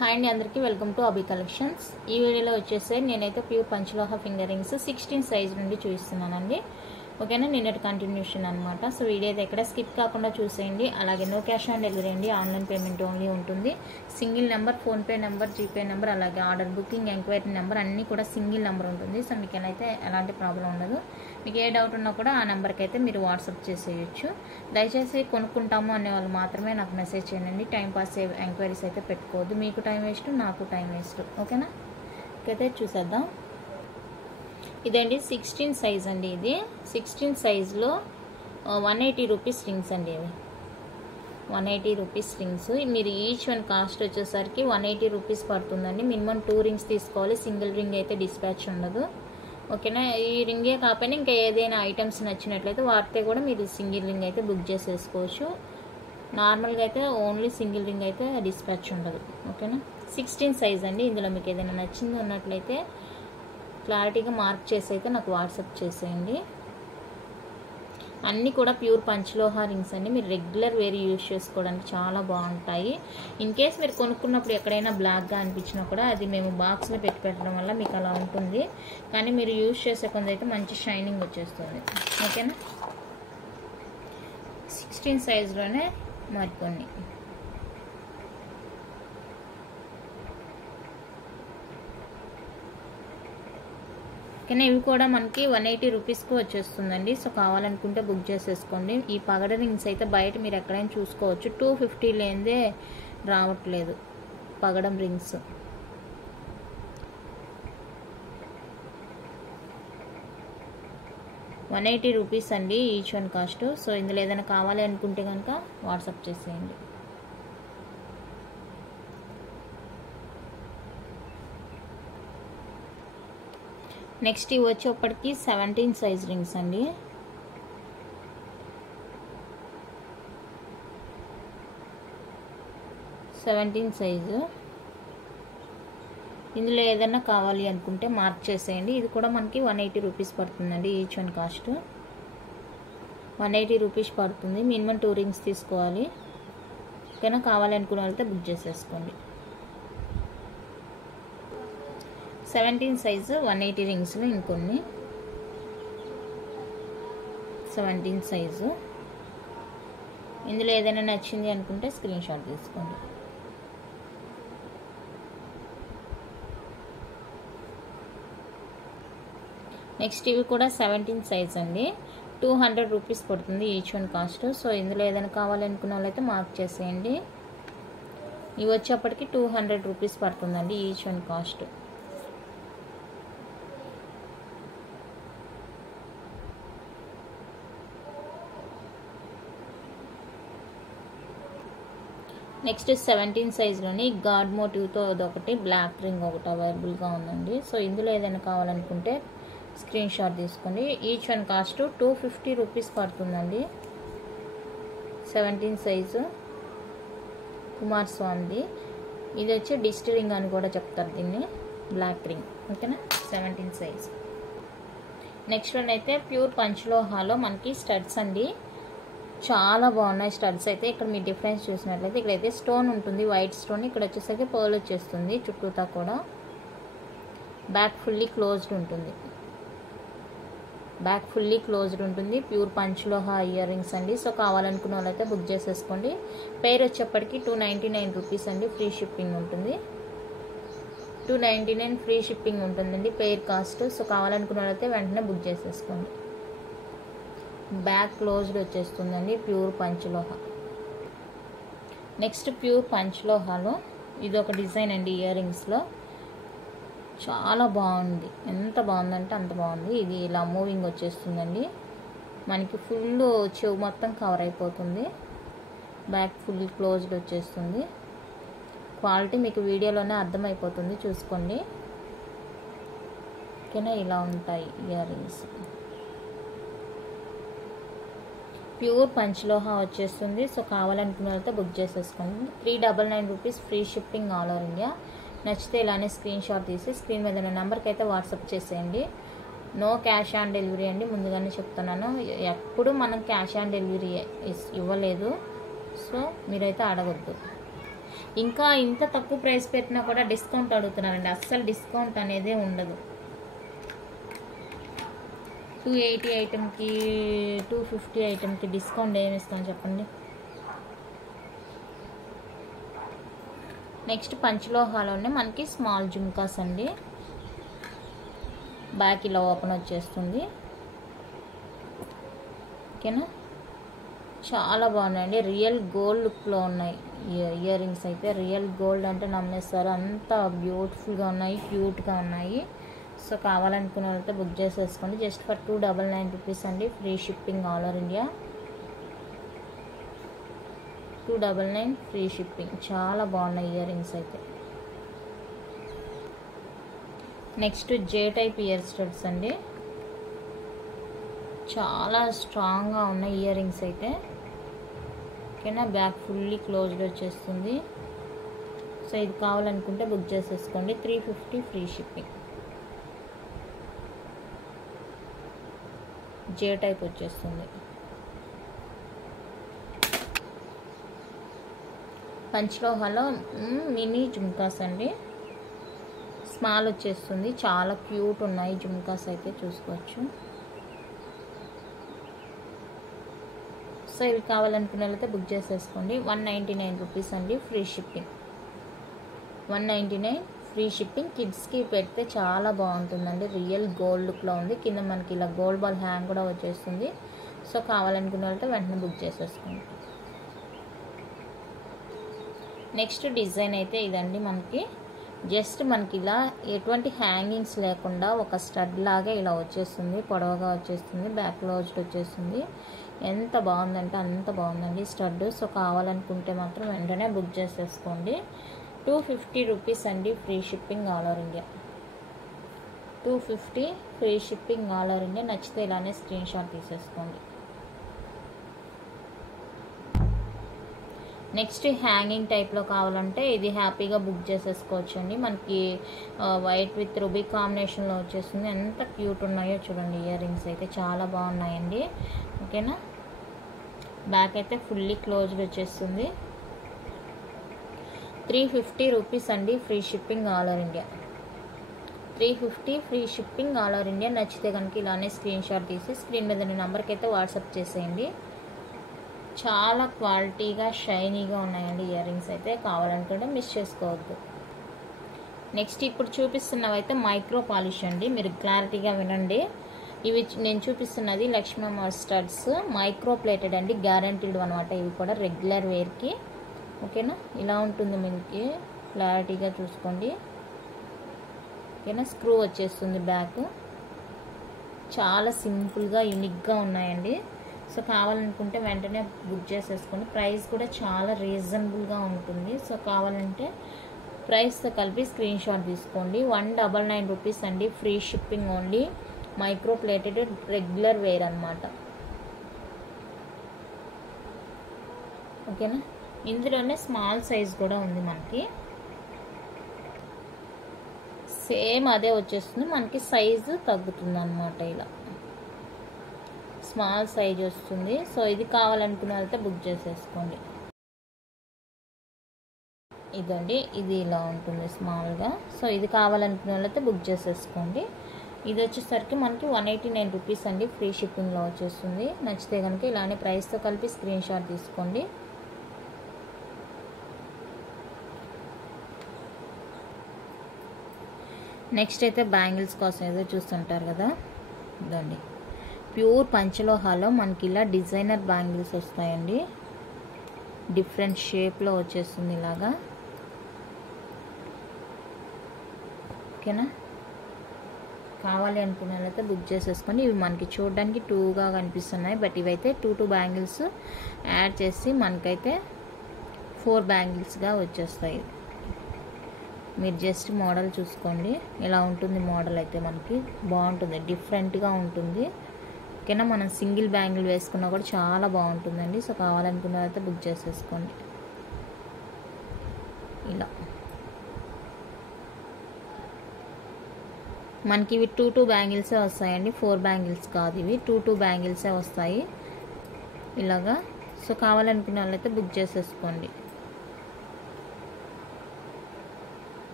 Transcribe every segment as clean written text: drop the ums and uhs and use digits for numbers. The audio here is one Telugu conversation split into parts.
హాయ్ అండి, అందరికీ వెల్కమ్ టు అభి కలెక్షన్స్. ఈ వీడియోలో వచ్చేసి నేనైతే ప్యూర్ పంచలోహ ఫింగర్ రింగ్స్ 16 సైజ్ నుండి చూపిస్తున్నానండి. ఓకేనా, నిన్నటి కంటిన్యూషన్ అనమాట. సో వీడియో అయితే ఎక్కడ స్కిప్ కాకుండా చూసేయండి. అలాగే నో క్యాష్ ఆన్ డెలివరీ అండి, ఆన్లైన్ పేమెంట్ ఓన్లీ ఉంటుంది. Single number, PhonePe number, GPay number, అలాగే ఆర్డర్ బుకింగ్ ఎంక్వైరీ నెంబర్ అన్నీ కూడా సింగిల్ నెంబర్ ఉంటుంది. సో మీకు అయితే ఎలాంటి ప్రాబ్లం ఉండదు. మీకు ఏ డౌట్ ఉన్నా కూడా ఆ నెంబర్కి అయితే మీరు వాట్సాప్ చేసేయచ్చు. దయచేసి కొనుక్కుంటాము అనే వాళ్ళు మాత్రమే నాకు మెసేజ్ చేయండి. టైంపాస్ ఎంక్వైరీస్ అయితే పెట్టుకోవద్దు. మీకు టైం వేస్ట్, నాకు టైం వేస్ట్. ఓకేనా, ఇకైతే చూసేద్దాం. ఇదండి 16 సైజ్ అండి. ఇది 16 సైజ్లో 180 రూపీస్ రింగ్స్ అండి. ఇవి 180 రూపీస్ రింగ్స్. మీరు ఈచ్ వన్ కాస్ట్ వచ్చేసరికి 180 రూపీస్ పడుతుందండి. మినిమం 2 రింగ్స్ తీసుకోవాలి. సింగిల్ రింగ్ అయితే డిస్పాచ్ ఉండదు. ఓకేనా, ఈ రింగే కాకపోయినా ఇంకా ఏదైనా ఐటమ్స్ నచ్చినట్లయితే వాటితే కూడా మీరు సింగిల్ రింగ్ అయితే బుక్ చేసేసుకోవచ్చు. నార్మల్గా అయితే ఓన్లీ సింగిల్ రింగ్ అయితే డిస్పాచ్ ఉండదు. ఓకేనా, 16 సైజ్ అండి. ఇందులో మీకు ఏదైనా నచ్చింది ఉన్నట్లయితే క్లారిటీగా మార్క్ చేసి అయితే నాకు వాట్సాప్ చేసేయండి. అన్నీ కూడా ప్యూర్ పంచలోహ రింగ్స్ అండి. మీరు రెగ్యులర్ వేర్ యూజ్ చేసుకోవడానికి చాలా బాగుంటాయి. ఇన్ కేస్ మీరు కొనుక్కున్నప్పుడు ఎక్కడైనా బ్లాక్గా అనిపించినా కూడా అది మేము బాక్స్లో పెట్టి పెట్టడం వల్ల మీకు అలా ఉంటుంది. కానీ మీరు యూజ్ చేసే కొంత అయితే మంచి షైనింగ్ వచ్చేస్తుంది. ఓకేనా, 16 సైజులోనే మరికొన్ని. కానీ ఇవి కూడా మనకి 180 రూపీస్కి వచ్చేస్తుందండి. సో కావాలనుకుంటే బుక్ చేసేసుకోండి. ఈ పగడ రింగ్స్ అయితే బయట మీరు ఎక్కడైనా చూసుకోవచ్చు. 250 లేనిదే రావట్లేదు పగడం రింగ్స్. ₹180 అండి ఈచ్ వన్ కాస్ట్. సో ఇందులో ఏదైనా కావాలి అనుకుంటే కనుక వాట్సాప్ చేసేయండి. నెక్స్ట్ ఇవి వచ్చేప్పటికి 17 సైజ్ రింగ్స్ అండి. 17 సైజు. ఇందులో ఏదైనా కావాలి అనుకుంటే మార్క్ చేసేయండి. ఇది కూడా మనకి 180 రూపీస్ పడుతుందండి ఈచ్ వన్ కాస్ట్. 180 రూపీస్ పడుతుంది. మినిమం 2 రింగ్స్ తీసుకోవాలి. ఓకేనా, కావాలి అనుకున్న వాళ్ళతో బుక్ చేసేసుకోండి. 17 సైజు 180 రింగ్స్లో ఇంకొన్ని 17 సైజు. ఇందులో ఏదైనా నచ్చింది అనుకుంటే స్క్రీన్ షాట్ తీసుకోండి. నెక్స్ట్ ఇవి కూడా 17 సైజ్ అండి. 200 రూపీస్ పడుతుంది ఈచ్ వన్ కాస్ట్. సో ఇందులో ఏదైనా కావాలనుకున్న వాళ్ళైతే మార్క్ చేసేయండి. ఇవి వచ్చేప్పటికి 200 రూపీస్ పడుతుందండి ఈచ్ వన్ కాస్ట్. నెక్స్ట్ 17 సైజ్లోని గాడ్ మోటివ్తో అదొకటి, బ్లాక్ రింగ్ ఒకటి అవైలబుల్గా ఉందండి. సో ఇందులో ఏదైనా కావాలనుకుంటే స్క్రీన్ షాట్ తీసుకోండి. ఈచ్ వన్ కాస్ట్ 250 రూపీస్ పడుతుందండి. 17 సైజు కుమార్ స్వామిది. ఇది వచ్చి డిస్ట్ రింగ్ అని కూడా చెప్తారు దీన్ని, బ్లాక్ రింగ్. ఓకేనా, 17 సైజ్. నెక్స్ట్ వన్ అయితే ప్యూర్ పంచలోహాలో మనకి స్టడ్స్ అండి. చాలా బాగున్నాయి స్టడ్స్ అయితే. ఇక్కడ మీ డిఫరెన్స్ చూసినట్లయితే ఇక్కడైతే స్టోన్ ఉంటుంది, వైట్ స్టోన్. ఇక్కడ వచ్చేసరికి పర్ల్ వచ్చేస్తుంది చుట్టూతా కూడా. బ్యాక్ ఫుల్లీ క్లోజ్డ్ ఉంటుంది. బ్యాక్ ఫుల్లీ క్లోజ్డ్ ఉంటుంది. ప్యూర్ పంచలోహ ఇయర్ రింగ్స్ అండి. సో కావాలనుకున్న వాళ్ళైతే బుక్ చేసేసుకోండి. పేర్ వచ్చేప్పటికి 299 రూపీస్ అండి. ఫ్రీ షిప్పింగ్ ఉంటుంది. 299 ఫ్రీ షిప్పింగ్ ఉంటుందండి పేర్ కాస్ట్. సో కావాలనుకున్న వాళ్ళైతే వెంటనే బుక్ చేసేసుకోండి. బ్యాక్ క్లోజ్డ్ వచ్చేస్తుందండి ప్యూర్ పంచలోహ. నెక్స్ట్ ప్యూర్ పంచలోహాలో ఇది ఒక డిజైన్ అండి ఇయర్ రింగ్స్లో. చాలా బాగుంది, ఎంత బాగుందంటే అంత బాగుంది. ఇది ఇలా మూవింగ్ వచ్చేస్తుందండి. మనకి ఫుల్ చెవు మొత్తం కవర్ అయిపోతుంది. బ్యాక్ ఫుల్ క్లోజ్డ్ వచ్చేస్తుంది. క్వాలిటీ మీకు వీడియోలోనే అర్థమైపోతుంది, చూసుకోండి. ఓకేనా, ఇలా ఉంటాయి ఇయర్ రింగ్స్. ప్యూర్ పంచలోహ వచ్చేస్తుంది. సో కావాలనుకున్న వాళ్ళతో బుక్ చేసేసుకోండి. 399 rupees free shipping all over India. నచ్చితే ఇలానే స్క్రీన్ షాట్ తీసి స్క్రీన్ మీద ఉన్న నెంబర్కి అయితే వాట్సాప్ చేసేయండి. నో క్యాష్ ఆన్ డెలివరీ అండి, ముందుగానే చెప్తున్నాను. ఎప్పుడు మనం క్యాష్ ఆన్ డెలివరీ ఇవ్వలేదు. సో మీరైతే అడగొద్దు. ఇంకా ఇంత తక్కువ ప్రైస్ పెట్టినా కూడా డిస్కౌంట్ అడుగుతున్నారండి. అస్సలు డిస్కౌంట్ అనేది ఉండదు. 280 ఐటెంకి 250 ఐటెంకి డిస్కౌంట్ ఏమి ఇస్తాం చెప్పండి. నెక్స్ట్ పంచలోహాలోనే మనకి స్మాల్ జుమ్కాస్ అండి. బ్యాక్ ఇలా ఓపెన్ వచ్చేస్తుంది. ఓకేనా, చాలా బాగున్నాయండి. రియల్ గోల్డ్ లుక్లో ఉన్నాయి ఇయర్ రింగ్స్ అయితే. రియల్ గోల్డ్ అంటే నమ్మేస్తారు, అంత బ్యూటిఫుల్గా ఉన్నాయి, క్యూట్గా ఉన్నాయి. సో కావాలనుకున్న వాళ్ళతో బుక్ చేసేసుకోండి. జస్ట్ ఫర్ 299 రూపీస్ అండి. Free shipping all over India. 299 free shipping. చాలా బాగున్నాయి ఇయర్ రింగ్స్ అయితే. నెక్స్ట్ జే టైప్ ఇయర్ స్టడ్స్ అండి. చాలా స్ట్రాంగ్గా ఉన్నాయి ఇయర్ రింగ్స్ అయితే. ఓకేనా, బ్యాక్ ఫుల్లీ క్లోజ్డ్ వచ్చేస్తుంది. సో ఇది కావాలనుకుంటే బుక్ చేసేసుకోండి. 350 ఫ్రీ షిప్పింగ్. జే టైప్ వచ్చేస్తుంది. పంచలోహాలో మినీ జుమ్కాస్ అండి. స్మాల్ వచ్చేస్తుంది. చాలా క్యూట్ ఉన్నాయి జుమ్కాస్ అయితే, చూసుకోవచ్చు. సో ఇవి కావాలనుకున్న వాళ్ళైతే బుక్ చేసేసుకోండి. 199 రూపీస్ అండి. Free shipping. 199 free shipping. కిడ్స్కి పెడితే చాలా బాగుంటుందండి. రియల్ గోల్డ్ లుక్లో ఉంది. కింద మనకి ఇలా గోల్డ్ బాల్ హ్యాంగ్ కూడా వచ్చేస్తుంది. సో కావాలనుకున్న వాళ్ళతో వెంటనే బుక్ చేసేసుకోండి. నెక్స్ట్ డిజైన్ అయితే ఇదండి. మనకి జస్ట్ మనకి ఇలా ఎటువంటి హ్యాంగింగ్స్ లేకుండా ఒక స్టడ్ లాగా ఇలా వచ్చేస్తుంది. పొడవుగా వచ్చేస్తుంది. బ్యాక్ క్లోజ్డ్ వచ్చేస్తుంది. ఎంత బాగుందంటే అంత బాగుందండి స్టడ్. సో కావాలనుకుంటే మాత్రం వెంటనే బుక్ చేసేసుకోండి. 250 రూపీస్ అండి. Free shipping all over India. 250 free shipping all over India. నచ్చితే ఇలానే స్క్రీన్ షాట్ తీసేసుకోండి. నెక్స్ట్ హ్యాంగింగ్ టైప్లో కావాలంటే ఇది హ్యాపీగా బుక్ చేసేసుకోవచ్చు అండి. మనకి వైట్ విత్ రూబీ కాంబినేషన్లో వచ్చేస్తుంది. ఎంత క్యూట్ ఉన్నాయో చూడండి. ఇయర్ రింగ్స్ అయితే చాలా బాగున్నాయండి. ఓకేనా, బ్యాక్ అయితే ఫుల్లీ క్లోజ్డ్ వచ్చేస్తుంది. 350 రూపీస్ అండి. Free shipping all over India. 350 free shipping all over India. నచ్చితే కనుక ఇలానే స్క్రీన్ షాట్ తీసి స్క్రీన్ మీద నెంబర్కి అయితే వాట్సాప్ చేసేయండి. చాలా క్వాలిటీగా షైనీగా ఉన్నాయండి ఇయర్ రింగ్స్ అయితే. కావాలనుకుంటే మిస్ చేసుకోవద్దు. నెక్స్ట్ ఇప్పుడు చూపిస్తున్నవైతే మైక్రో పాలిష్ అండి. మీరు క్లారిటీగా వినండి. ఇవి నేను చూపిస్తున్నది లక్ష్మమ్మ స్టడ్స్ మైక్రో ప్లేటెడ్ అండి. గ్యారంటీడ్ అనమాట. ఇవి కూడా రెగ్యులర్ వేర్కి. ఓకేనా, ఇలా ఉంటుంది. మీకు క్లారిటీగా చూసుకోండి. ఓకేనా, స్క్రూ వచ్చేస్తుంది బ్యాక్. చాలా సింపుల్గా యూనిక్గా ఉన్నాయండి. సో కావాలనుకుంటే వెంటనే బుక్ చేసేసుకోండి. ప్రైస్ కూడా చాలా రీజనబుల్గా ఉంటుంది. సో కావాలంటే ప్రైస్తో కలిపి స్క్రీన్ షాట్ తీసుకోండి. 199 రూపీస్ అండి. Free shipping only. Micro plated regular wear అనమాట. ఓకేనా, ఇందులోనే స్మాల్ సైజ్ కూడా ఉంది మనకి. సేమ్ అదే వచ్చేస్తుంది. మనకి సైజు తగ్గుతుంది అనమాట. ఇలా స్మాల్ సైజ్ వస్తుంది. సో ఇది కావాలనుకున్న వాళ్ళతో బుక్ చేసేసుకోండి. ఇదండి, ఇది ఇలా ఉంటుంది స్మాల్గా. సో ఇది కావాలనుకున్న వాళ్ళతో బుక్ చేసేసుకోండి. ఇది వచ్చేసరికి మనకి 189 రూపీస్ అండి. ఫ్రీ షిప్పింగ్లో వచ్చేస్తుంది. నచ్చితే కనుక ఇలానే ప్రైస్తో కలిపి స్క్రీన్ షాట్ తీసుకోండి. నెక్స్ట్ అయితే బ్యాంగిల్స్ కోసం ఏదో చూస్తుంటారు కదా, ఇదండి ప్యూర్ పంచలోహాలో మనకి ఇలా డిజైనర్ బ్యాంగిల్స్ వస్తాయండి. డిఫరెంట్ షేప్లో వచ్చేస్తుంది ఇలాగా. ఓకేనా, కావాలి అనుకున్న వాళ్ళైతే బుక్ చేసేసుకొని. ఇవి మనకి చూడడానికి 2గా కనిపిస్తున్నాయి, బట్ ఇవైతే 2 బ్యాంగిల్స్ యాడ్ చేసి మనకైతే 4 బ్యాంగిల్స్గా వచ్చేస్తాయి. మీరు జస్ట్ మోడల్ చూసుకోండి. ఇలా ఉంటుంది మోడల్ అయితే. మనకి బాగుంటుంది, డిఫరెంట్గా ఉంటుంది. ఓకేనా, మనం సింగిల్ బ్యాంగిల్ వేసుకున్నా కూడా చాలా బాగుంటుందండి. సో కావాలనుకున్న వాళ్ళైతే బుక్ చేసేసుకోండి. ఇలా మనకి ఇవి 2 బ్యాంగిల్సే వస్తాయండి. 4 బ్యాంగిల్స్ కాదు, ఇవి 2 బ్యాంగిల్సే వస్తాయి ఇలాగా. సో కావాలనుకున్న వాళ్ళైతే బుక్ చేసేసుకోండి.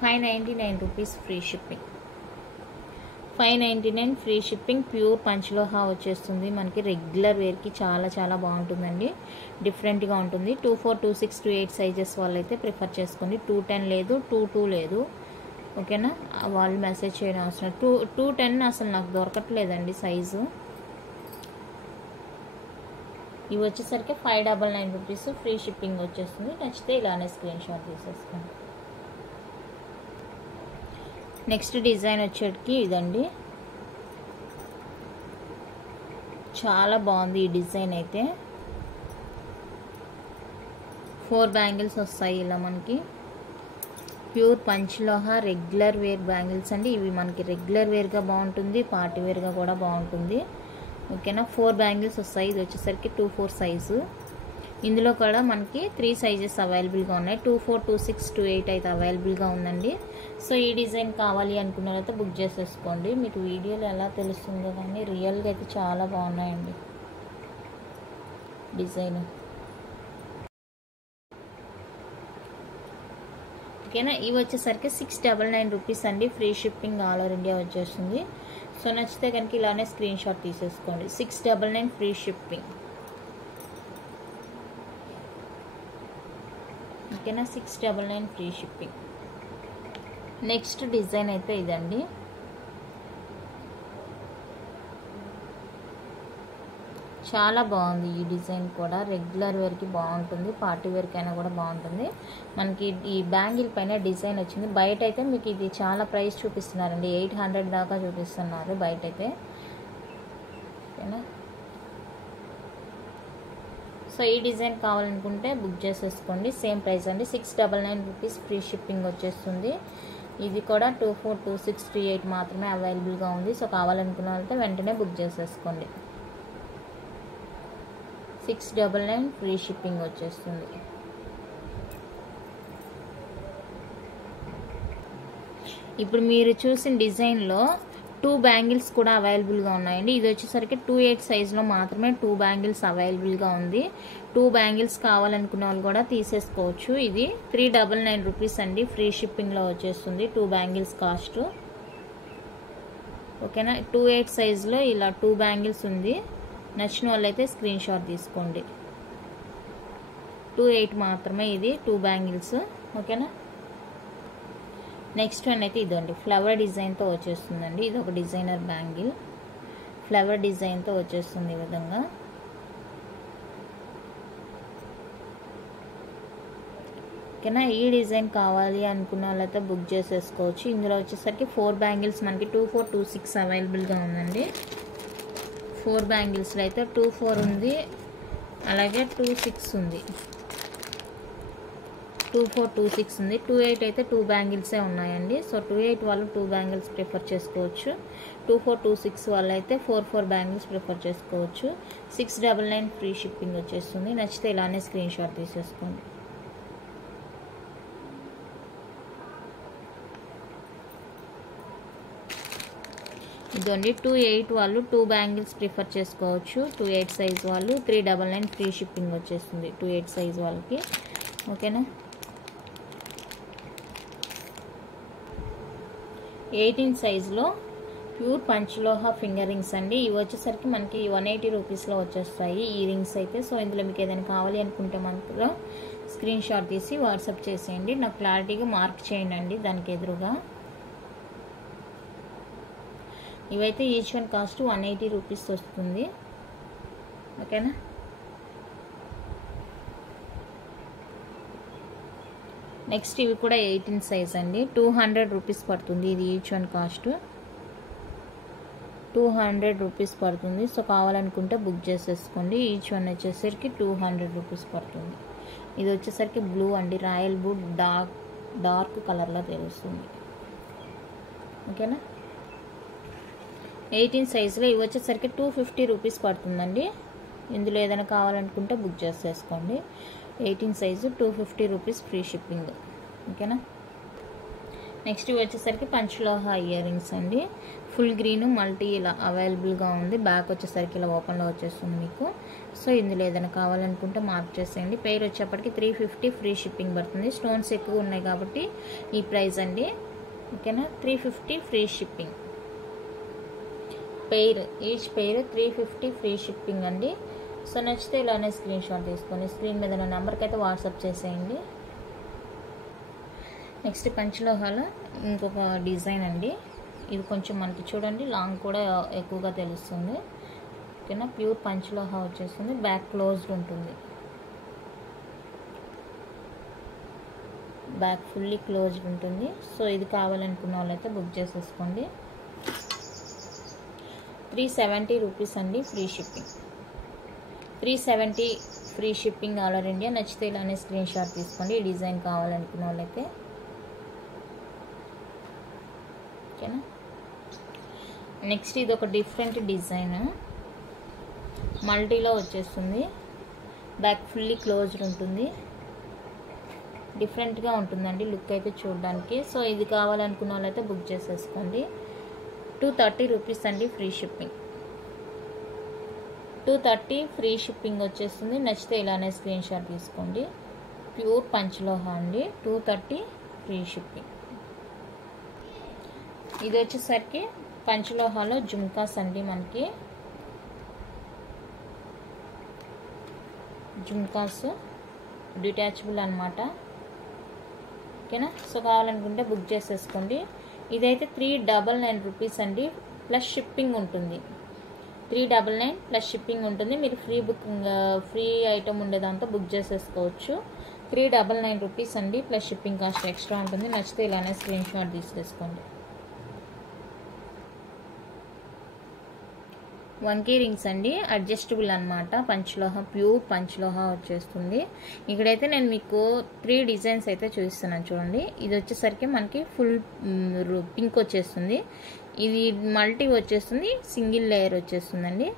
599 rupees free shipping. 599 free shipping. Pure పంచలోహా వచ్చేస్తుంది మనకి. రెగ్యులర్ వేర్కి చాలా చాలా బాగుంటుందండి, డిఫరెంట్గా ఉంటుంది. 24, 26, 28 సైజెస్ వాళ్ళైతే ప్రిఫర్ చేసుకోండి. 210 లేదు, 22 లేదు. ఓకేనా, వాళ్ళు మెసేజ్ చేయడం అవసరం. 210 అసలు నాకు దొరకట్లేదండి సైజు. ఇవి వచ్చేసరికి 599 రూపీస్ ఫ్రీ షిప్పింగ్ వచ్చేస్తుంది. నచ్చితే ఇలానే స్క్రీన్ షాట్ తీసేసుకోండి. నెక్స్ట్ డిజైన్ వచ్చేటికి ఇదండి, చాలా బాగుంది ఈ డిజైన్ అయితే. 4 బ్యాంగిల్స్ వస్తాయి ఇలా మనకి. ప్యూర్ పంచలోహ రెగ్యులర్ వేర్ బ్యాంగిల్స్ అండి. ఇవి మనకి రెగ్యులర్ వేర్గా బాగుంటుంది, పార్టీ వేర్గా కూడా బాగుంటుంది. ఓకేనా, 4 బ్యాంగిల్స్ వస్తాయి. ఇది వచ్చేసరికి 24 సైజు. ఇందులో కూడా మనకి 3 సైజెస్ అవైలబుల్గా ఉన్నాయి. 24, 26, 28 అయితే అవైలబుల్గా ఉందండి. సో ఈ డిజైన్ కావాలి అనుకున్న వాళ్ళైతే బుక్ చేసేసుకోండి. మీకు వీడియోలో ఎలా తెలుస్తుందో కానీ రియల్గా అయితే చాలా బాగున్నాయండి డిజైన్. ఓకేనా, ఇవి వచ్చేసరికి 699 రూపీస్ అండి. Free shipping all over India వచ్చేస్తుంది. సో నచ్చితే కనుక ఇలానే స్క్రీన్ షాట్ తీసేసుకోండి. 699 ఫ్రీ షిప్పింగ్. ఓకేనా, 699 ఫ్రీ షిప్పింగ్. నెక్స్ట్ డిజైన్ అయితే ఇదండి, చాలా బాగుంది ఈ డిజైన్ కూడా. రెగ్యులర్ వేర్కి బాగుంటుంది, పార్టీ వేర్కి అయినా కూడా బాగుంటుంది. మనకి ఈ బ్యాంగిల్ పైన డిజైన్ వచ్చింది. బయట అయితే మీకు ఇది చాలా ప్రైస్ చూపిస్తున్నారండి, 800 దాకా చూపిస్తున్నారు బయట అయితే. ఓకేనా, సో ఈ డిజైన్ కావాలనుకుంటే బుక్ చేసేసుకోండి. సేమ్ ప్రైస్ అండి, 699 రూపీస్ ఫ్రీ షిప్పింగ్ వచ్చేస్తుంది. ఇది కూడా 24, 26, 28 మాత్రమే అవైలబుల్గా ఉంది. సో కావాలనుకున్న వాళ్ళతో వెంటనే బుక్ చేసేసుకోండి. 699 ఫ్రీ షిప్పింగ్ వచ్చేస్తుంది. ఇప్పుడు మీరు చూసిన డిజైన్లో 2 బ్యాంగిల్స్ కూడా అవైలబుల్గా ఉన్నాయండి. ఇది వచ్చేసరికి 28 సైజులో మాత్రమే 2 బ్యాంగిల్స్ అవైలబుల్గా ఉంది. 2 బ్యాంగిల్స్ కావాలనుకున్న వాళ్ళు కూడా తీసేసుకోవచ్చు. ఇది 399 రూపీస్ అండి, ఫ్రీ షిప్పింగ్లో వచ్చేస్తుంది 2 బ్యాంగిల్స్ కాస్ట్. ఓకేనా, 28 సైజులో ఇలా 2 బ్యాంగిల్స్ ఉంది. నచ్చిన వాళ్ళైతే స్క్రీన్ షాట్ తీసుకోండి. 28 మాత్రమే ఇది 2 బ్యాంగిల్స్. ఓకేనా, నెక్స్ట్ వన్ అయితే ఇదండి, ఫ్లవర్ డిజైన్తో వచ్చేస్తుందండి. ఇది ఒక డిజైనర్ బ్యాంగిల్, ఫ్లవర్ డిజైన్తో వచ్చేస్తుంది ఈ విధంగా. ఓకేనా, ఈ డిజైన్ కావాలి అనుకున్న వాళ్ళైతే బుక్ చేసేసుకోవచ్చు. ఇందులో వచ్చేసరికి 4 బ్యాంగిల్స్ మనకి 24, 26 అవైలబుల్గా ఉందండి. 4 బ్యాంగిల్స్లో అయితే 24 ఉంది, అలాగే 26 ఉంది. 24, 26 ఉంది. 28 అయితే 2 బ్యాంగిల్సే ఉన్నాయండి. సో 28 వాళ్ళు 2 బ్యాంగిల్స్ ప్రిఫర్ చేసుకోవచ్చు. 24, 26 వాళ్ళు అయితే 4 బ్యాంగిల్స్ ప్రిఫర్ చేసుకోవచ్చు. 699 ఫ్రీ షిప్పింగ్ వచ్చేస్తుంది. నచ్చితే ఇలానే స్క్రీన్ షాట్ తీసేసుకోండి. ఇదండి, 28 వాళ్ళు 2 బ్యాంగిల్స్ ప్రిఫర్ చేసుకోవచ్చు. 28 సైజ్ వాళ్ళు 399 ఫ్రీ షిప్పింగ్ వచ్చేస్తుంది 28 సైజ్ వాళ్ళకి. ఓకేనా, 18 సైజులో ప్యూర్ పంచలోహ ఫింగర్ రింగ్స్ అండి. ఇవి వచ్చేసరికి మనకి 180 రూపీస్లో వచ్చేస్తాయి ఈ రింగ్స్ అయితే. సో ఇందులో మీకు ఏదైనా కావాలి అనుకుంటే మాత్రం స్క్రీన్ షాట్ తీసి వాట్సాప్ చేసేయండి. నాకు క్లారిటీగా మార్క్ చేయండి దానికి ఎదురుగా. ఇవైతే ఈచ్ వన్ కాస్ట్ 180 రూపీస్ వస్తుంది. ఓకేనా, నెక్స్ట్ ఇవి కూడా 18 సైజ్ అండి, 200 రూపీస్ పడుతుంది. ఇది ఈచ్ వన్ కాస్ట్ 200 రూపీస్ పడుతుంది. సో కావాలనుకుంటే బుక్ చేసేసుకోండి. ఈచ్ వన్ వచ్చేసరికి 200 రూపీస్ పడుతుంది. ఇది వచ్చేసరికి బ్లూ అండి, రాయల్ బ్లూ డార్క్ కలర్లో తెలుస్తుంది. ఓకేనా, 18 సైజులో ఇవి వచ్చేసరికి 250 రూపీస్ పడుతుందండి. ఇందులో ఏదైనా కావాలనుకుంటే బుక్ చేసేసుకోండి. 18 సైజు 250 రూపీస్ ఫ్రీ షిప్పింగ్. ఓకేనా, నెక్స్ట్ వచ్చేసరికి పంచలోహ ఇయర్ రింగ్స్ అండి. ఫుల్ గ్రీన్ మల్టీ ఇలా అవైలబుల్గా ఉంది. బ్యాక్ వచ్చేసరికి ఇలా ఓపెన్లో వచ్చేస్తుంది మీకు. సో ఇందులో ఏదైనా కావాలనుకుంటే మార్క్ చేసేయండి. పెయిర్ వచ్చేప్పటికి 350 ఫ్రీ షిప్పింగ్ పడుతుంది. స్టోన్స్ ఎక్కువ ఉన్నాయి కాబట్టి ఈ ప్రైస్ అండి. ఓకేనా, 350 free shipping. Pair each pair 350 free shipping అండి. సో నచ్చితే ఇలానే స్క్రీన్ షాట్ తీసుకొని స్క్రీన్ మీద నా నెంబర్కి అయితే వాట్సాప్ చేసేయండి. నెక్స్ట్ పంచలోహాలో ఇంకొక డిజైన్ అండి. ఇది కొంచెం మనకి చూడండి లాంగ్ కూడా ఎక్కువగా తెలుస్తుంది. ఓకేనా, ప్యూర్ పంచలోహ వచ్చేస్తుంది. బ్యాక్ క్లోజ్డ్ ఉంటుంది. బ్యాక్ ఫుల్లీ క్లోజ్డ్ ఉంటుంది. సో ఇది కావాలనుకున్న వాళ్ళైతే బుక్ చేసేసుకోండి. 370 రూపీస్ అండి free shipping. 370 free shipping all over India. నచ్చితే ఇలానే స్క్రీన్ షాట్ తీసుకోండి ఈ డిజైన్ కావాలనుకున్న వాళ్ళైతే. ఓకేనా, నెక్స్ట్ ఇది ఒక డిఫరెంట్ డిజైన్ మల్టీలో వచ్చేస్తుంది. బ్యాక్ ఫుల్లీ క్లోజ్డ్ ఉంటుంది. డిఫరెంట్గా ఉంటుందండి లుక్ అయితే చూడడానికి. సో ఇది కావాలనుకున్న వాళ్ళైతే బుక్ చేసేసుకోండి. 230 రూపీస్ అండి ఫ్రీ షిప్పింగ్. 230 ఫ్రీ షిప్పింగ్ వచ్చేస్తుంది. నచ్చితే ఇలానే స్క్రీన్ షాట్ తీసుకోండి. ప్యూర్ పంచలోహ అండి. 230 ఫ్రీ షిప్పింగ్. ఇది వచ్చేసరికి పంచలోహాలో జుమ్కాస్ అండి. మనకి జుమ్కాస్ డిటాచబుల్ అనమాట. ఓకేనా, సో కావాలనుకుంటే బుక్ చేసేసుకోండి. ఇదైతే 399 రూపీస్ అండి. ప్లస్ షిప్పింగ్ ఉంటుంది. 399 ప్లస్ షిప్పింగ్ ఉంటుంది. మీరు ఫ్రీ ఐటమ్ ఉండేదాంతో బుక్ చేసేసుకోవచ్చు. 399 రూపీస్ అండి. ప్లస్ షిప్పింగ్ కాస్ట్ ఎక్స్ట్రా ఉంటుంది. నచ్చితే ఇలానే స్క్రీన్ షాట్ తీసేసుకోండి. వంకీ రింగ్స్ అండి. అడ్జస్టబుల్ అనమాట. పంచలోహ ప్యూర్ పంచలోహ వచ్చేస్తుంది. ఇక్కడైతే నేను మీకు 3 డిజైన్స్ అయితే చూపిస్తున్నాను చూడండి. ఇది వచ్చేసరికి మనకి ఫుల్ పింక్ వచ్చేస్తుంది. ఇది మల్టీ వచ్చేస్తుంది. సింగిల్ లేయర్ వచ్చేస్తుందండి.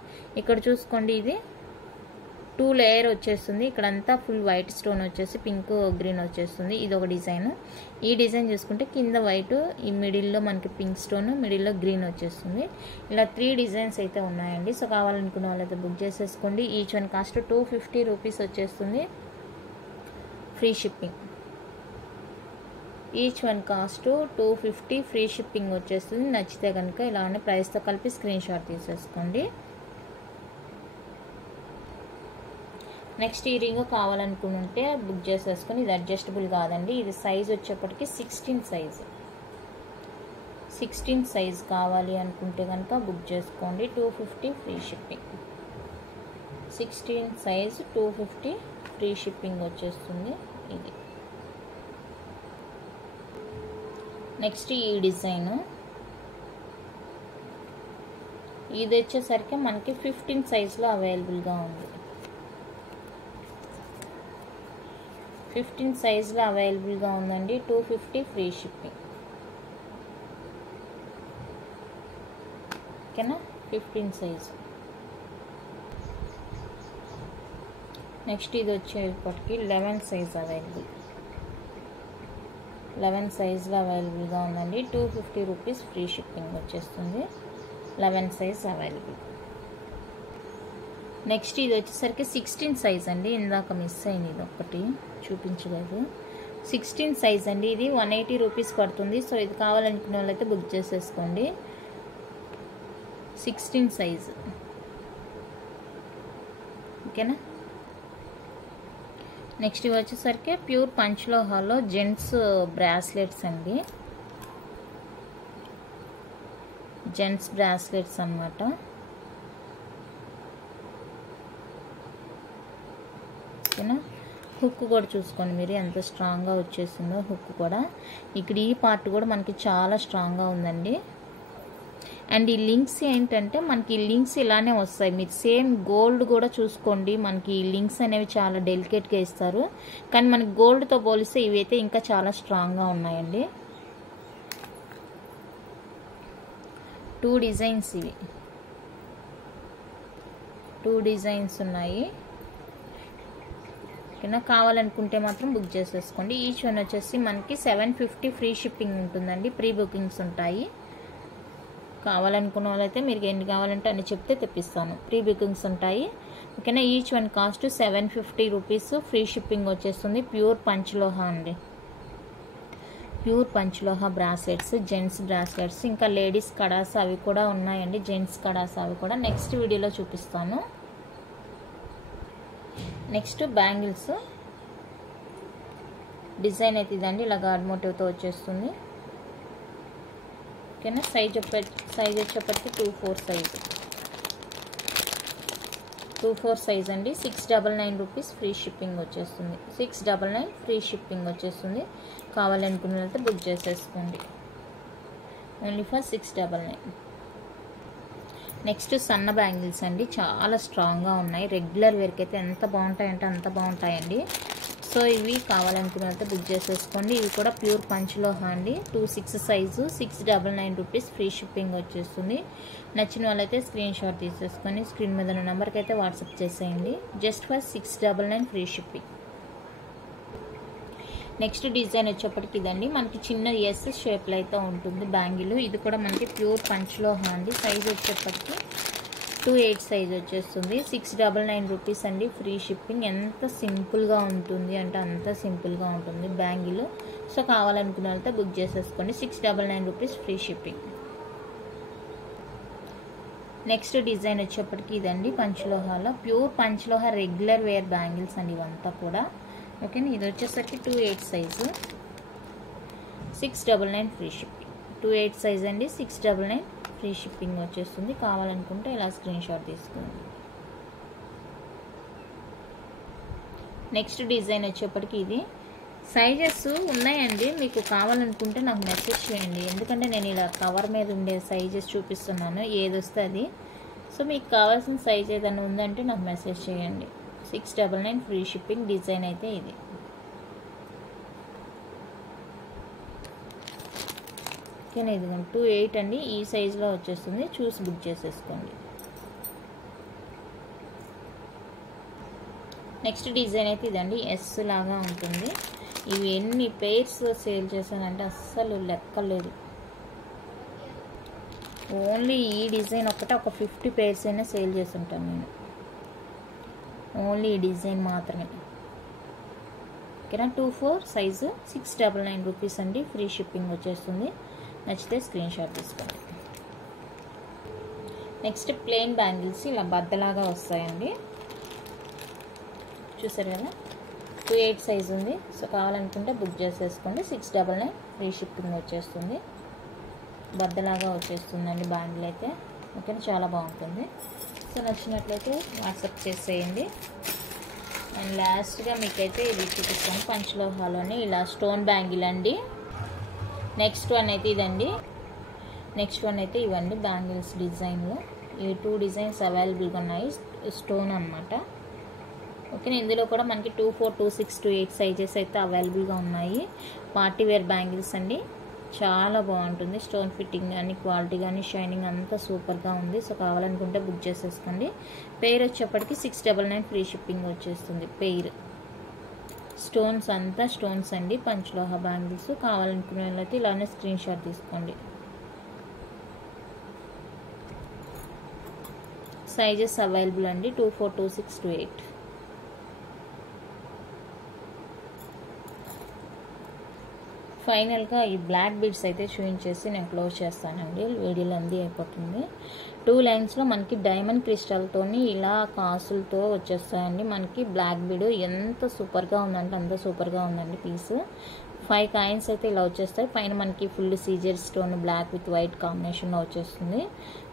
ఇక్కడ చూసుకోండి, ఇది 2 లేయర్ వచ్చేస్తుంది. ఇక్కడంతా ఫుల్ వైట్ స్టోన్ వచ్చేసి పింక్ గ్రీన్ వచ్చేస్తుంది. ఇది ఒక డిజైన్. ఈ డిజైన్ చూసుకుంటే కింద వైట్, ఈ మిడిల్లో మనకి పింక్ స్టోన్, మిడిల్లో గ్రీన్ వచ్చేస్తుంది. ఇలా 3 డిజైన్స్ అయితే ఉన్నాయండి. సో కావాలనుకున్న వాళ్ళైతే బుక్ చేసేసుకోండి. ఈచ్ వన్ కాస్ట్ 250 రూపీస్ వచ్చేస్తుంది. Free shipping. Each one cost 250 free shipping వచ్చేస్తుంది. నచ్చితే కనుక ఇలానే ప్రైస్తో కలిపి స్క్రీన్ షాట్ తీసేసుకోండి. నెక్స్ట్ ఈ రింగ్ కావాలనుకుంటే బుక్ చేసేసుకొని. ఇది అడ్జస్టబుల్ కాదండి. ఇది సైజ్ వచ్చేప్పటికి 16 సైజ్. 16 సైజ్ కావాలి అనుకుంటే కనుక బుక్ చేసుకోండి. 250 free shipping. 16 size 250 free shipping వచ్చేస్తుంది. ఇది నెక్స్ట్ ఈ డిజైన్. ఇది వచ్చేసరికి మనకి 15 సైజ్లో అవైలబుల్గా ఉంది. 15 సైజ్లో అవైలబుల్గా ఉందండి. 250 ఫ్రీ షిప్పింగ్. ఓకేనా, 15 సైజ్. నెక్స్ట్ ఇది వచ్చేప్పటికి 11 సైజ్ అవైలబుల్. 11 సైజ్లో అవైలబుల్గా ఉందండి. 250 రూపీస్ ఫ్రీ షిప్పింగ్ వచ్చేస్తుంది. 11 సైజ్ అవైలబుల్. నెక్స్ట్ ఇది వచ్చేసరికి 16 సైజ్ అండి. ఇందాక మిస్ అయింది, ఇది ఒకటి చూపించలేదు. 16 సైజ్ అండి. ఇది 180 రూపీస్ పడుతుంది. సో ఇది కావాలనుకున్న వాళ్ళైతే బుక్ చేసేసుకోండి. 16 సైజ్. ఓకేనా, నెక్స్ట్ ఇవి వచ్చేసరికి ప్యూర్ పంచలోహాలో జెంట్స్ బ్రాస్లెట్స్ అండి. జెంట్స్ బ్రాస్లెట్స్ అన్నమాట. ఓకేనా, హుక్ కూడా చూసుకోండి మీరు ఎంత స్ట్రాంగ్గా వచ్చేసిందో. హుక్ కూడా ఇక్కడ ఈ పార్ట్ కూడా మనకి చాలా స్ట్రాంగ్గా ఉందండి. అండ్ ఈ లింక్స్ ఏంటంటే మనకి ఈ లింక్స్ ఇలానే వస్తాయి. మీరు సేమ్ గోల్డ్ కూడా చూసుకోండి. మనకి ఈ లింక్స్ అనేవి చాలా డెలికేట్గా ఇస్తారు. కానీ మనకి గోల్డ్తో పోలిస్తే ఇవైతే ఇంకా చాలా స్ట్రాంగ్గా ఉన్నాయండి. 2 డిజైన్స్ ఇవి. 2 డిజైన్స్ ఉన్నాయి. ఓకేనా. కావాలనుకుంటే మాత్రం బుక్ చేసేసుకోండి. ఈచ్ వన్ వచ్చేసి మనకి 750 ఫ్రీ షిప్పింగ్ ఉంటుందండి. ప్రీ బుకింగ్స్ ఉంటాయి. కావాలనుకున్న వాళ్ళైతే మీరు ఎన్ని కావాలంటే అన్ని చెప్తే తెప్పిస్తాను. ప్రీ బుకింగ్స్ ఉంటాయి. ఓకేనా. Each one cost 750 rupees. Free shipping వచ్చేస్తుంది. ప్యూర్ పంచలోహ అండి. ప్యూర్ పంచలోహ బ్రాస్లెట్స్, జెంట్స్ బ్రాస్లెట్స్, ఇంకా లేడీస్ కడాస్ అవి కూడా ఉన్నాయండి. జెంట్స్ కడాస్ అవి కూడా నెక్స్ట్ వీడియోలో చూపిస్తాను. నెక్స్ట్ బ్యాంగిల్స్ డిజైన్ అయితే ఇదండి. ఇలా గాడ్ మోటివ్తో వచ్చేస్తుంది. ఓకేనా. సైజ్ వచ్చేప్పటికి 2/4 సైజ్. 2/4 సైజ్ అండి. 699 రూపీస్ ఫ్రీ షిప్పింగ్ వచ్చేస్తుంది. 699 ఫ్రీ షిప్పింగ్ వచ్చేస్తుంది. కావాలనుకున్నట్లయితే బుక్ చేసేసుకోండి. Only for 699. నెక్స్ట్ సన్న బ్యాంగిల్స్ అండి. చాలా స్ట్రాంగ్గా ఉన్నాయి. రెగ్యులర్ వేర్కి అయితే ఎంత బాగుంటాయంటే అంత బాగుంటాయండి. సో ఇవి కావాలనుకున్నట్లయితే బుక్ చేసేసుకోండి. ఇవి కూడా ప్యూర్ పంచలోహ అండి. 2/6 సైజు. 699 రూపీస్ ఫ్రీ షిప్పింగ్ వచ్చేస్తుంది. నచ్చిన వాళ్ళైతే స్క్రీన్ షాట్ తీసేసుకొని స్క్రీన్ మీద ఉన్న నెంబర్కి అయితే వాట్సాప్ చేసేయండి. Just for 699 free shipping. Next design వచ్చేప్పటికి ఇదండి. మనకి చిన్న ఎస్ షేప్లో అయితే ఉంటుంది బ్యాంగిల్. ఇది కూడా మనకి ప్యూర్ పంచలోహ అండి. సైజ్ వచ్చేప్పటికి 2/8 సైజ్ వచ్చేస్తుంది. 699 రూపీస్ అండి ఫ్రీ షిప్పింగ్. ఎంత సింపుల్గా ఉంటుంది అంటే అంత సింపుల్గా ఉంటుంది బ్యాంగిల్. సో కావాలనుకున్న వాళ్ళతో బుక్ చేసేసుకోండి. 699 rupees free shipping. Next design వచ్చేప్పటికి ఇదండి. పంచలోహాలో ప్యూర్ పంచలోహ రెగ్యులర్ వేర్ బ్యాంగిల్స్ అండి ఇవంతా కూడా. ఓకేనా. ఇది వచ్చేసరికి 2/8 సైజు. 699 free shipping. 2/8 సైజ్ అండి. 699 ఫ్రీ షిప్పింగ్ వచ్చేస్తుంది. కావాలనుకుంటే ఇలా స్క్రీన్ షాట్ తీసుకోండి. నెక్స్ట్ డిజైన్ వచ్చేప్పటికి ఇది. సైజెస్ ఉన్నాయండి. మీకు కావాలనుకుంటే నాకు మెసేజ్ చేయండి. ఎందుకంటే నేను ఇలా కవర్ మీద ఉండే సైజెస్ చూపిస్తున్నాను. ఏది వస్తే అది. సో మీకు కావాల్సిన సైజ్ ఏదైనా ఉందంటే నాకు మెసేజ్ చేయండి. 699 ఫ్రీ షిప్పింగ్. డిజైన్ అయితే ఇది. ఓకేనా. ఇది 2/8 అండి. ఈ సైజులో వచ్చేస్తుంది. చూసి బుక్ చేసేసుకోండి. నెక్స్ట్ డిజైన్ అయితే ఇదండి. ఎస్ లాగా ఉంటుంది. ఇవి ఎన్ని పెయిర్స్ సేల్ చేశానంటే అస్సలు లెక్కలేదు. ఓన్లీ ఈ డిజైన్ ఒకటే ఒక 50 పెయిర్స్ అయినా సేల్ చేసి ఉంటాను నేను. ఓన్లీ ఈ డిజైన్ మాత్రమే. ఓకేనా. 2/4 సైజు. 699 రూపీస్ అండి ఫ్రీ షిప్పింగ్ వచ్చేస్తుంది. నచ్చితే స్క్రీన్ షాట్ తీసుకోండి. నెక్స్ట్ ప్లెయిన్ బ్యాంగిల్స్ ఇలా బద్దలాగా వస్తాయండి. చూసారు కదా. 2/8 సైజ్ ఉంది. సో కావాలనుకుంటే బుక్ చేసేసుకోండి. 699 ఫ్రీ షిప్పింగ్ వచ్చేస్తుంది. బద్దలాగా వచ్చేస్తుందండి బ్యాంగిల్ అయితే. ఓకేనా. చాలా బాగుంటుంది. సో నచ్చినట్లయితే వాట్సాప్ చేసేయండి. అండ్ లాస్ట్గా మీకైతే ఇది చూపిస్తాను. పంచలోహాలోనే ఇలా స్టోన్ బ్యాంగిల్ అండి. నెక్స్ట్ వన్ అయితే ఇదండి. నెక్స్ట్ వన్ అయితే ఇవ్వండి బ్యాంగిల్స్ డిజైన్లో. ఈ 2 డిజైన్స్ అవైలబుల్గా ఉన్నాయి. స్టోన్ అనమాట. ఓకే. ఇందులో కూడా మనకి 2/4, 2/6, 2/8 సైజెస్ అయితే అవైలబుల్గా ఉన్నాయి. పార్టీ వేర్ బ్యాంగిల్స్ అండి. చాలా బాగుంటుంది. స్టోన్ ఫిట్టింగ్ కానీ క్వాలిటీ కానీ షైనింగ్ అంతా సూపర్గా ఉంది. సో కావాలనుకుంటే బుక్ చేసేసుకోండి. పెయిర్ వచ్చేప్పటికి 699 ఫ్రీ షిప్పింగ్ వచ్చేస్తుంది. పెయిర్ స్టోన్స్ అంతా స్టోన్స్ అండి. పంచలోహ బ్యాంగిల్స్. కావాలనుకునే వాళ్ళైతే ఇలానే స్క్రీన్ షాట్ తీసుకోండి. సైజెస్ అవైలబుల్ అండి. 2/4, 2/6, 2/8. ఫైనల్గా ఈ బ్లాక్ బీడ్స్ అయితే చూపించేసి నేను క్లోజ్ చేస్తానండి. వీడియోలో అంది అయిపోతుంది. 2 లైన్స్లో మనకి డైమండ్ క్రిస్టల్తోని ఇలా కాసులతో వచ్చేస్తాయండి. మనకి బ్లాక్ బీడ్ ఎంత సూపర్గా ఉందంటే అంత సూపర్గా ఉందండి పీస్. 5 కాయిన్స్ అయితే ఇలా వచ్చేస్తాయి. పైన మనకి ఫుల్ సీజర్ స్టోన్ బ్లాక్ విత్ వైట్ కాంబినేషన్లో వచ్చేస్తుంది.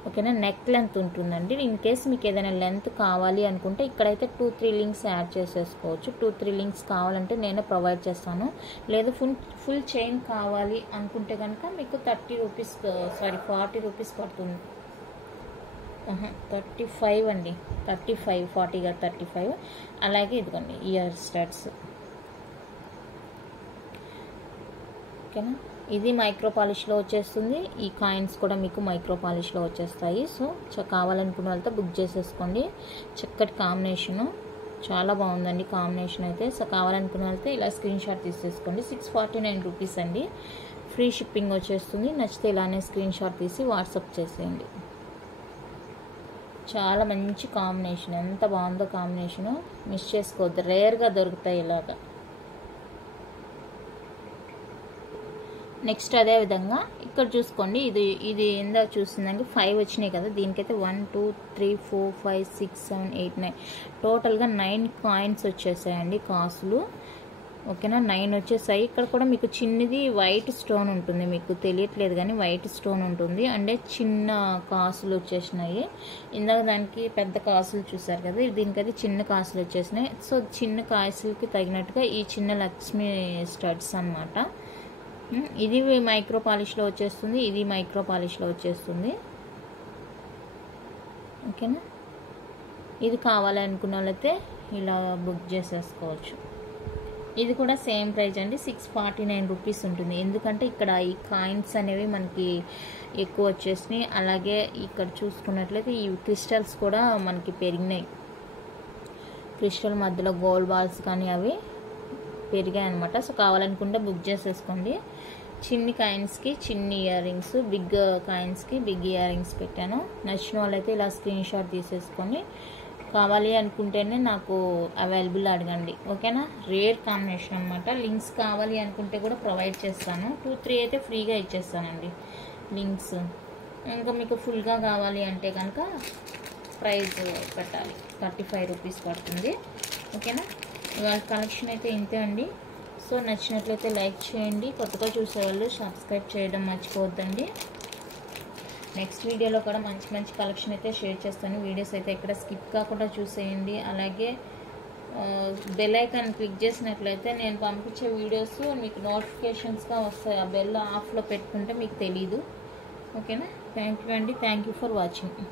ఓకేనా. నెక్ లెంత్ ఉంటుందండి. ఇన్ కేస్ మీకు ఏదైనా లెంత్ కావాలి అనుకుంటే ఇక్కడైతే 2-3 లింక్స్ యాడ్ చేసేసుకోవచ్చు. 2-3 లింక్స్ కావాలంటే నేనే ప్రొవైడ్ చేస్తాను. లేదా ఫుల్ చైన్ కావాలి అనుకుంటే కనుక మీకు 40 రూపీస్ పడుతుంది. 35 అండి. 35, 40గా 35. అలాగే ఇదిగోండి ఇయర్ స్టడ్స్. ఓకేనా. ఇది మైక్రో పాలిష్లో వచ్చేస్తుంది. ఈ కాయిన్స్ కూడా మీకు మైక్రో పాలిష్లో వచ్చేస్తాయి. సో కావాలనుకున్న వాళ్ళతో బుక్ చేసేసుకోండి. చక్కటి కాంబినేషను. చాలా బాగుందండి కాంబినేషన్ అయితే. సో కావాలనుకున్న వాళ్ళైతే ఇలా స్క్రీన్ షాట్ తీసేసుకోండి. 649 రూపీస్ అండి. ఫ్రీ షిప్పింగ్ వచ్చేస్తుంది. నచ్చితే ఇలానే స్క్రీన్ షాట్ తీసి వాట్సాప్ చేసేయండి. చాలా మంచి కాంబినేషన్, ఎంత బాగుందో కాంబినేషను, మిస్ చేసుకోవద్దు, రేర్గా దొరుకుతాయి ఇలాగా. నెక్స్ట్ అదే విధంగా ఇక్కడ చూసుకోండి, ఇది ఎంత చూసిందంటే 5 వచ్చినాయి కదా, దీనికైతే 1 2 3 4 5 6 7 8 9 టోటల్గా 9 కాయిన్స్ వచ్చేసాయండి కాసులు. ఓకేనా, 9 వచ్చేసాయి. ఇక్కడ కూడా మీకు చిన్నది వైట్ స్టోన్ ఉంటుంది, మీకు తెలియట్లేదు కానీ వైట్ స్టోన్ ఉంటుంది. అంటే చిన్న కాసులు వచ్చేసినాయి. ఇందాక దానికి పెద్ద కాసులు చూసారు కదా, దీనికైతే చిన్న కాసులు వచ్చేసినాయి. సో చిన్న కాసులకి తగినట్టుగా ఈ చిన్న లక్ష్మీ స్టడ్స్ అన్నమాట. ఇది మైక్రో పాలిష్లో వచ్చేస్తుంది, ఇది మైక్రో పాలిష్లో వచ్చేస్తుంది. ఓకేనా, ఇది కావాలనుకున్న వాళ్ళైతే ఇలా బుక్ చేసేసుకోవచ్చు. ఇది కూడా సేమ్ ప్రైస్ అండి, 649 రూపీస్ ఉంటుంది. ఎందుకంటే ఇక్కడ ఈ కాయిన్స్ అనేవి మనకి ఎక్కువ వచ్చేసినాయి. అలాగే ఇక్కడ చూసుకున్నట్లయితే ఈ క్రిస్టల్స్ కూడా మనకి పెరిగినాయి. క్రిస్టల్ మధ్యలో గోల్డ్ బాల్స్ కానీ అవి పెరిగాయి అనమాట. సో కావాలనుకుంటే బుక్ చేసేసుకోండి. చిన్ని కాయిన్స్కి చిన్ని ఇయర్ రింగ్స్, బిగ్ కాయిన్స్కి బిగ్ ఇయర్ రింగ్స్ పెట్టాను. నచ్చిన వాళ్ళైతే ఇలా స్క్రీన్ షాట్ తీసేసుకొని కావాలి అనుకుంటేనే నాకు అవైలబుల్ అడగండి. ఓకేనా, రేర్ కాంబినేషన్ అనమాట. లింక్స్ కావాలి అనుకుంటే కూడా ప్రొవైడ్ చేస్తాను. 2-3 అయితే ఫ్రీగా ఇచ్చేస్తానండి లింక్స్. ఇంకా మీకు ఫుల్గా కావాలి అంటే కనుక ప్రైస్ పెట్టాలి, 35 రూపీస్ పడుతుంది. ఓకేనా, ఇవాళ కలెక్షన్ అయితే ఇంతే అండి. సో నచ్చినట్లయితే లైక్ చేయండి, కొత్తగా చూసేవాళ్ళు సబ్స్క్రైబ్ చేయడం మర్చిపోవద్దండి. నెక్స్ట్ వీడియోలో కూడా మంచి మంచి కలెక్షన్ అయితే షేర్ చేస్తాను. వీడియోస్ అయితే ఎక్కడ స్కిప్ కాకుండా చూసేయండి. అలాగే బెల్ ఐకాన్ క్లిక్ చేసినట్లయితే నేను పంపించే వీడియోస్ మీకు నోటిఫికేషన్స్గా వస్తాయి. ఆ బెల్ ఆఫ్లో పెట్టుకుంటే మీకు తెలీదు. ఓకేనా, థ్యాంక్ యూ అండి, థ్యాంక్ యూ ఫర్ వాచింగ్.